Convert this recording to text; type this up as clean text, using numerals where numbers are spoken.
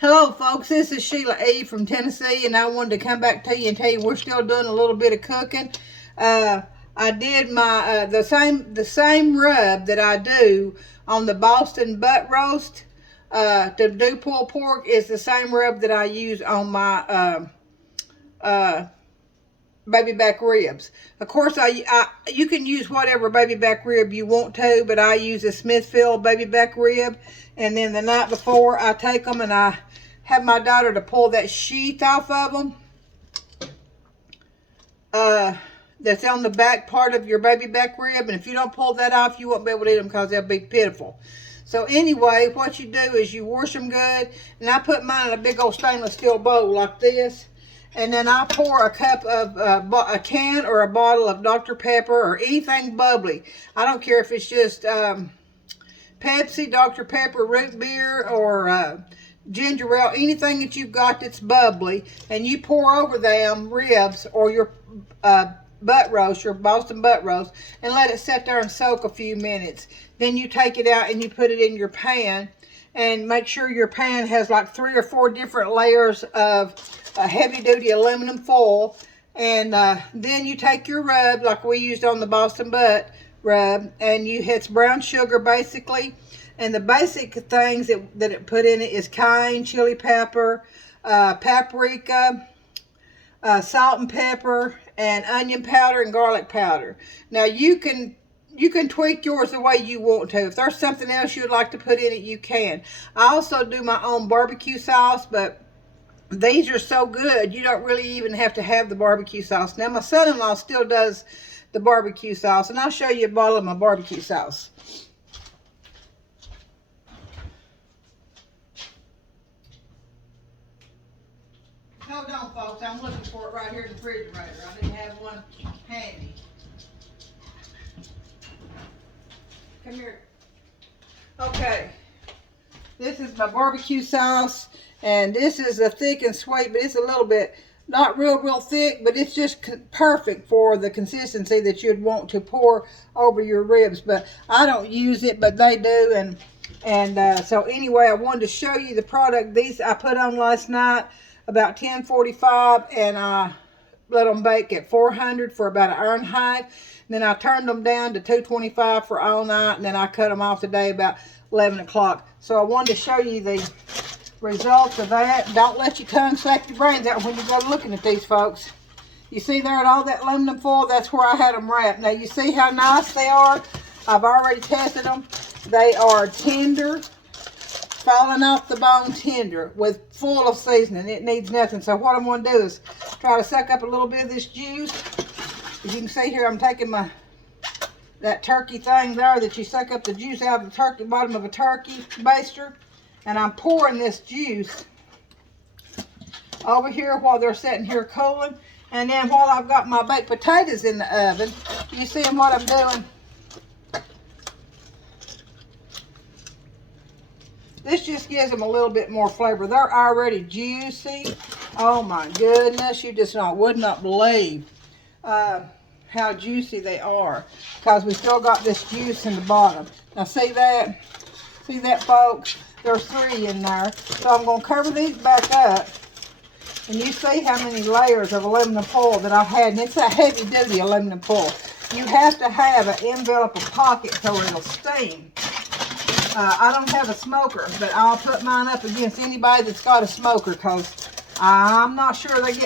Hello folks, this is Sheila E. from Tennessee, and I wanted to come back to you and tell you we're still doing a little bit of cooking. I did my the same rub that I do on the Boston butt roast to do pulled pork is the same rub that I use on my baby back ribs. Of course, you can use whatever baby back rib you want to, but I use a Smithfield baby back rib. And then the night before, I take them and I have my daughter to pull that sheath off of them. That's on the back part of your baby back rib. And if you don't pull that off, you won't be able to eat them because they'll be pitiful. So anyway, what you do is you wash them good. And I put mine in a big old stainless steel bowl like this. And then I pour a cup of a can or a bottle of Dr. Pepper or anything bubbly. I don't care if it's just Pepsi, Dr. Pepper, root beer, or ginger ale, anything that you've got that's bubbly, and you pour over them ribs or your butt roast, your Boston butt roast, and let it sit there and soak a few minutes. Then you take it out and you put it in your pan, and make sure your pan has like 3 or 4 different layers of heavy-duty aluminum foil. And then you take your rub, like we used on the Boston butt rub, and it's brown sugar basically. And the basic things that it put in it is cayenne, chili pepper, paprika, salt and pepper, and onion powder and garlic powder. Now you can tweak yours the way you want to. If there's something else you'd like to put in it, you can. I also do my own barbecue sauce, but these are so good, you don't really even have to have the barbecue sauce. Now, my son-in-law still does the barbecue sauce, and I'll show you a bottle of my barbecue sauce. Hold on, folks. I'm looking for it right here in the refrigerator. I didn't have one handy. Come here. Okay. This is my barbecue sauce, and this is a thick and sweet, but it's a little bit, not real thick, but it's just perfect for the consistency that you'd want to pour over your ribs. But I don't use it, but they do, and so anyway, I wanted to show you the product. These I put on last night about 10:45, and I let them bake at 400 for about an hour and a half. And then I turned them down to 225 for all night, and then I cut them off today about 11 o'clock. So I wanted to show you the results of that. Don't let your tongue suck your brains out when you go looking at these, folks. You see there at all that aluminum foil? That's where I had them wrapped. Now you see how nice they are? I've already tested them. They are tender, falling off the bone tender, with full of seasoning. It needs nothing. So what I'm going to do is try to suck up a little bit of this juice. As you can see here, I'm taking that turkey thing there that you suck up the juice out of the turkey, bottom of a turkey baster, and I'm pouring this juice over here while they're sitting here cooling. And then while I've got my baked potatoes in the oven, you see what I'm doing? This just gives them a little bit more flavor. They're already juicy. Oh my goodness, you just would not believe how juicy they are, because we still got this juice in the bottom. Now see that? See that, folks? There's 3 in there. So I'm going to cover these back up. And you see how many layers of aluminum foil that I've had. And it's a heavy-duty aluminum foil. You have to have an envelope or pocket so it'll steam. I don't have a smoker, but I'll put mine up against anybody that's got a smoker, because I'm not sure they get